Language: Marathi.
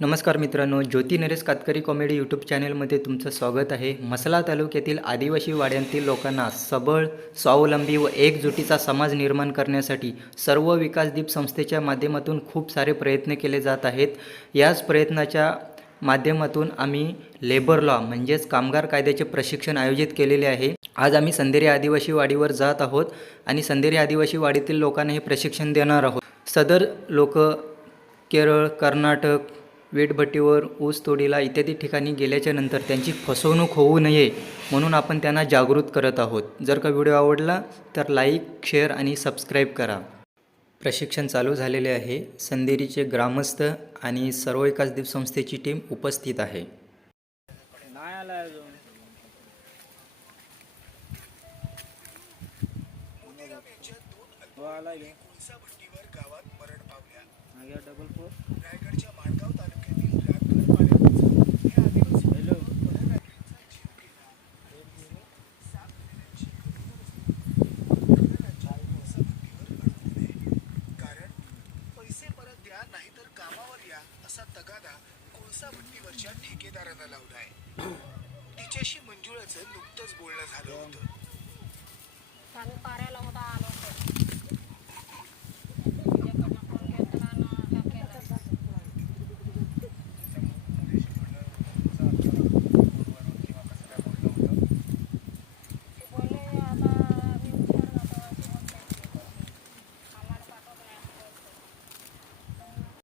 नमस्कार मित्रांनो, ज्योती नरेश कातकरी कॉमेडी यूट्यूब चॅनलमध्ये तुमचं स्वागत आहे। म्हसला तालुक्यातील आदिवासी वाड्यांतील लोकांना सबळ, स्वावलंबी व एकजुटीचा समाज निर्माण करण्यासाठी सर्व विकास दीप संस्थेच्या माध्यमातून खूप सारे प्रयत्न केले जात आहेत। याच प्रयत्नाच्या माध्यमातून आम्ही लेबर लॉ म्हणजेच कामगार कायद्याचे प्रशिक्षण आयोजित केलेले आहे। आज आम्ही संदेरी आदिवासी वाडीवर जात आहोत आणि संदेरी आदिवासी वाडीतील लोकांना हे प्रशिक्षण देणार आहोत। सदर लोक केरळ, कर्नाटक, वीटभट्टीवर, ऊस तोडीला इत्यादी ठिकाणी गेल्याच्या नंतर त्यांची फसवणूक होऊ नये म्हणून आपण त्यांना जागृत करत आहोत। जर का व्हिडिओ आवडला तर लाईक, शेअर आणि सबस्क्राईब करा। प्रशिक्षण चालू झालेले आहे। संदेरीचे ग्रामस्थ आणि सर्व विकास दीप संस्थेची टीम उपस्थित आहे। नाही आला अजून गावात मरण पावल्या। डबल 4 रायगडच्या माणगाव तालुक्यातील रातगड पाड्यावरचं हे आदिवासी कारण पैसे परत द्या नाहीतर कामावर या असा तगादा कोळसा भट्टीवरच्या ठेकेदारानं लावलाय। तिच्याशी मंजुळाचं नुकतंच बोलणं झालं होतं। आम्ही पाऱ्याला होता आलो